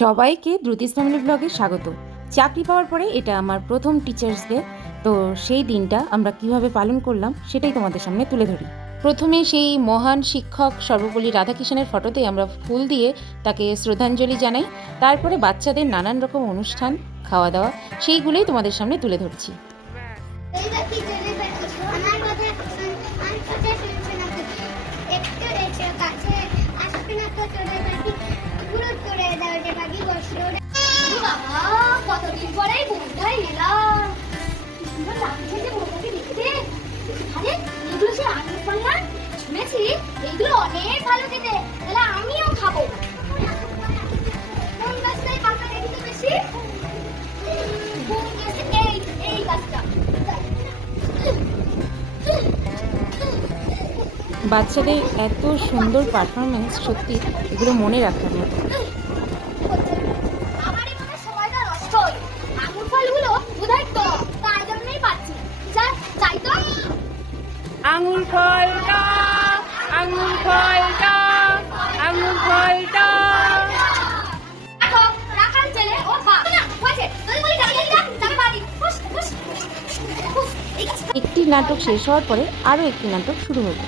সবাইকে দ্রুতিস ফ্যামিলি ব্লগে স্বাগত। চাকরি পাওয়ার পরে এটা আমার প্রথম টিচার্স ডে তো সেই দিনটা আমরা কীভাবে পালন করলাম সেটাই তোমাদের সামনে তুলে ধরি। প্রথমে সেই মহান শিক্ষক সর্বপল্লী রাধাকৃষ্ণের ফটোতে আমরা ফুল দিয়ে তাকে শ্রদ্ধাঞ্জলি জানাই, তারপরে বাচ্চাদের নানান রকম অনুষ্ঠান, খাওয়া দাওয়া, সেইগুলোই তোমাদের সামনে তুলে ধরছি। বাচ্চাদের এত সুন্দর পারফরমেন্স সত্যি এগুলো মনে রাখার মতো। আঙুর ফলটা আঙুর ফলটা আঙুর ফলটা একটি নাটক শেষ হওয়ার পরে আরও একটি নাটক শুরু হলো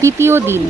দ্বিতীয় দিন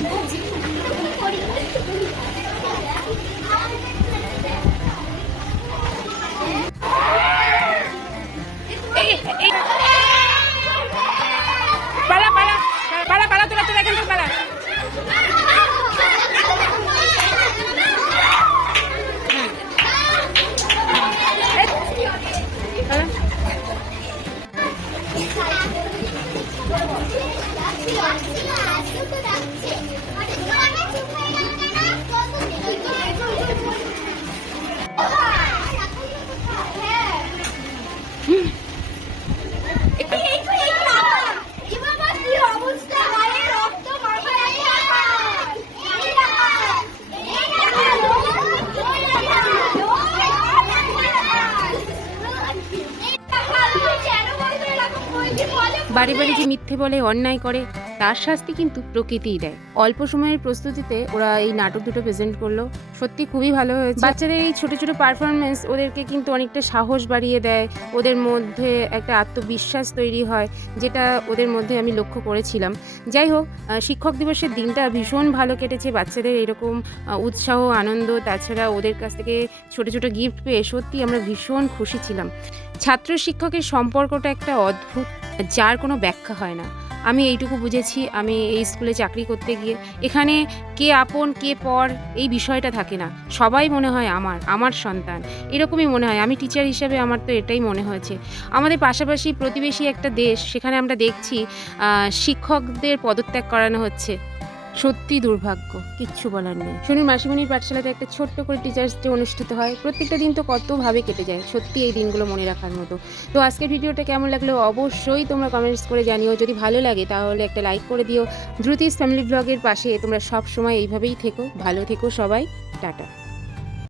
বাড়ি বাড়ি যে মিথ্যে বলে অন্যায় করে তার শাস্তি কিন্তু প্রকৃতিই দেয়। অল্প সময়ের প্রস্তুতিতে ওরা এই নাটক দুটো প্রেজেন্ট করল। সত্যি খুবই ভালো হয়েছে। বাচ্চাদের এই ছোট ছোট পারফরমেন্স ওদেরকে কিন্তু অনেকটা সাহস বাড়িয়ে দেয়। ওদের মধ্যে একটা আত্মবিশ্বাস তৈরি হয়, যেটা ওদের মধ্যে আমি লক্ষ্য করেছিলাম। যাই হোক শিক্ষক দিবসের দিনটা ভীষণ ভালো কেটেছে। বাচ্চাদের এরকম উৎসাহ, আনন্দ, তাছাড়া ওদের কাছ থেকে ছোট ছোট গিফট পেয়ে সত্যি আমরা ভীষণ খুশি ছিলাম। ছাত্র শিক্ষকের সম্পর্কটা একটা অদ্ভুত, যার কোনো ব্যাখ্যা হয় না। আমি এইটুকু বুঝেছি, আমি এই স্কুলে চাকরি করতে গিয়ে। এখানে কে আপন, কে পর এই বিষয়টা থাকে না। সবাই মনে হয় আমার আমার সন্তান। এরকমই মনে হয়। আমি টিচার হিসাবে আমার তো এটাই মনে হয়েছে। আমাদের পাশাপাশি প্রতিবেশী একটা দেশ, সেখানে আমরা দেখছি শিক্ষকদের পদত্যাগ করানো হচ্ছে। সত্যি দুর্ভাগ্য, কিচ্ছু বলার নেই। শুনুন মাসিমণির পাঠশালাতে একটা ছোট্ট করে টিচার্স ডে অনুষ্ঠিত হয়। প্রত্যেকটা দিন তো কতভাবে কেটে যায়, সত্যি এই দিনগুলো মনে রাখার মতো। তো আজকের ভিডিওটা কেমন লাগল অবশ্যই তোমরা কমেন্টস করে জানিও। যদি ভালো লাগে তাহলে একটা লাইক করে দিও। দ্রুতিস ফ্যামিলি ব্লগের পাশে তোমরা সব সময় এইভাবেই থেকো। ভালো থেকো সবাই, টাটা।